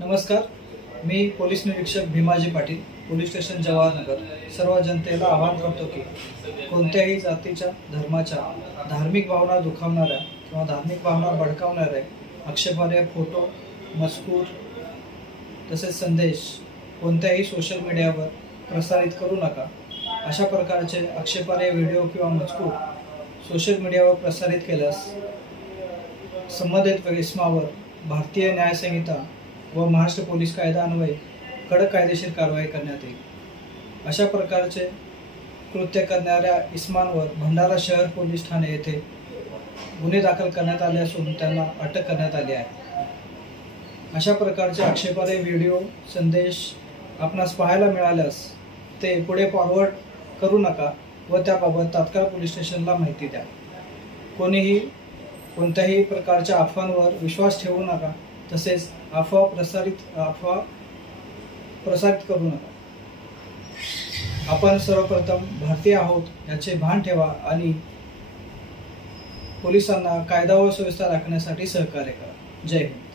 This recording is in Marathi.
नमस्कार, मी पोलीस निरीक्षक भीमाजी पाटील, पोलीस स्टेशन जवाहरनगर। सर्व जनतेला आवाहन करतो की कोणत्याही जातीच्या, धर्माच्या, धार्मिक भावना दुखावणाऱ्या किंवा धार्मिक भावना भडकावणाऱ्या आक्षेपार्ह फोटो, मजकूर तसेच संदेश कोणत्याही सोशल मीडियावर प्रसारित करू नका। अशा प्रकारचे आक्षेपार्ह व्हिडिओ किंवा मजकूर सोशल मीडियावर प्रसारित केल्यास संबंधित इसमावर भारतीय न्याय संहिता व महाराष्ट्र पोलीस कायदा अन्वये कडक कायदेशीर कारवाई करण्यात येईल। अशा प्रकारचे कृत्य करणाऱ्या इसमांवर भंडारा शहर पोलीस ठाणे येथे गुन्हे दाखल करण्यात आले असून त्यांना अटक करण्यात आली आहे। अशा प्रकारचे आक्षेपार्ह व्हिडिओ, संदेश आपणास पाहायला मिळाल्यास ते पुढे फॉरवर्ड करू नका व त्याबाबत तात्काळ पोलीस स्टेशनला माहिती द्या। कोणीही कोणत्याही प्रकारच्या अफवांवर विश्वास ठेवू नका, तसेच अफवा प्रसारित करू नका। आपण सर्वप्रथम भारतीय आहोत याचे भान ठेवा आणि पोलिसांना कायदा व सुव्यवस्था राखण्यासाठी सहकार्य करा। जय हिंद।